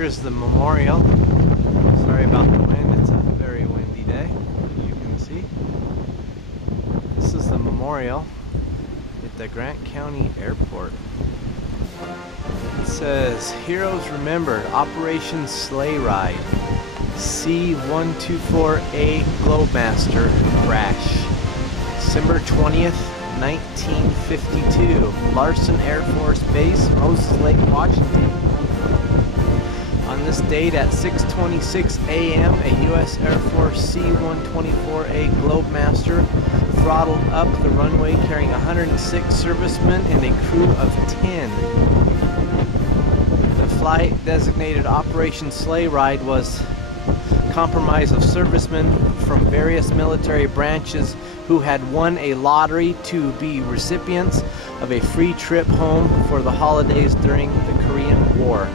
Here's the memorial. Sorry about the wind, it's a very windy day, as you can see. This is the memorial at the Grant County Airport. It says, Heroes Remembered, Operation Sleigh Ride, C-124A Globemaster Crash, December 20th, 1952, Larson Air Force Base, Moses Lake, Washington. On this date at 6:26 a.m., a U.S. Air Force C-124A Globemaster throttled up the runway carrying 106 servicemen and a crew of 10. The flight, designated Operation Sleigh Ride, was comprised of servicemen from various military branches who had won a lottery to be recipients of a free trip home for the holidays during the Korean War.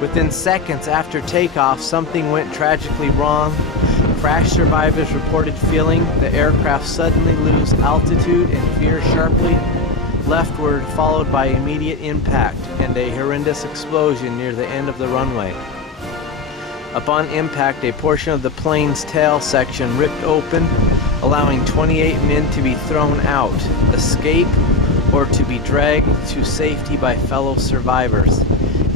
Within seconds after takeoff, something went tragically wrong. Crash survivors reported feeling the aircraft suddenly lose altitude and veer sharply leftward, followed by immediate impact and a horrendous explosion near the end of the runway. Upon impact, a portion of the plane's tail section ripped open, allowing 28 men to be thrown out, escape, or to be dragged to safety by fellow survivors.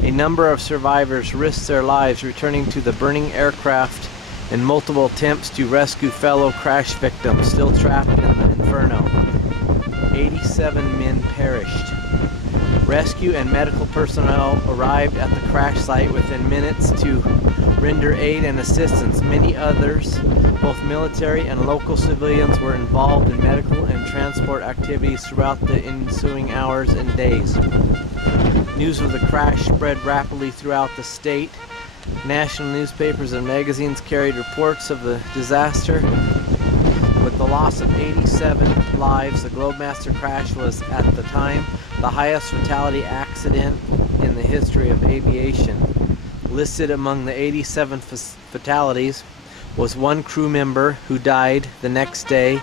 A number of survivors risked their lives returning to the burning aircraft in multiple attempts to rescue fellow crash victims still trapped in the inferno. 87 men perished. Rescue and medical personnel arrived at the crash site within minutes to render aid and assistance. Many others, both military and local civilians, were involved in medical and transport activities throughout the ensuing hours and days. News of the crash spread rapidly throughout the state. National newspapers and magazines carried reports of the disaster. With the loss of 87 lives, the Globemaster crash was, at the time, the highest fatality accident in the history of aviation. Listed among the 87 fatalities was one crew member who died the next day.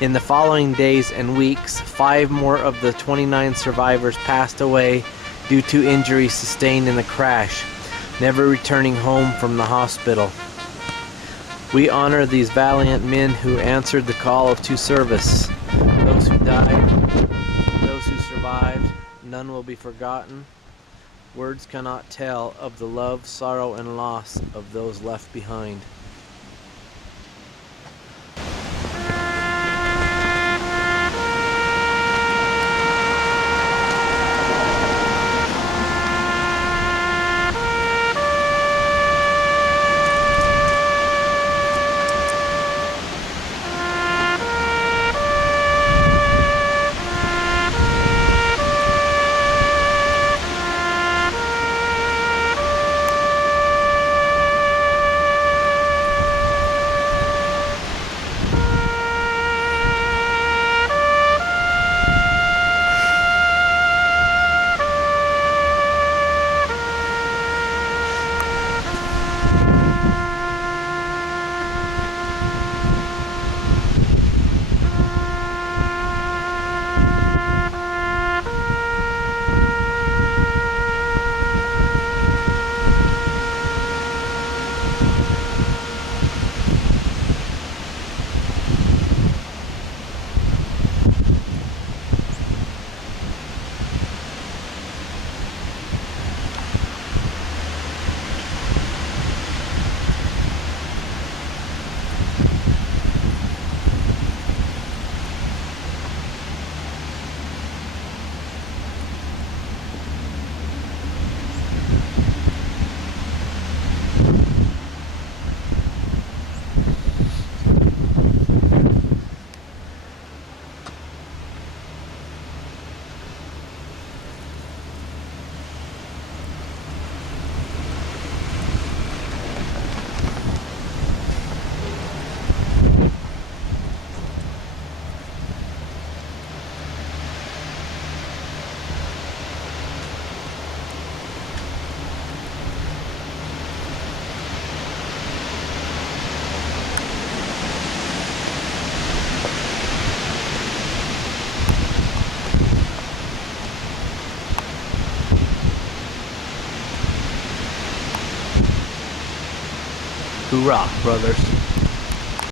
In the following days and weeks, 5 more of the 29 survivors passed away due to injuries sustained in the crash, never returning home from the hospital. We honor these valiant men who answered the call to service. Those who died, those who survived, none will be forgotten. Words cannot tell of the love, sorrow, and loss of those left behind. Hoorah, brothers.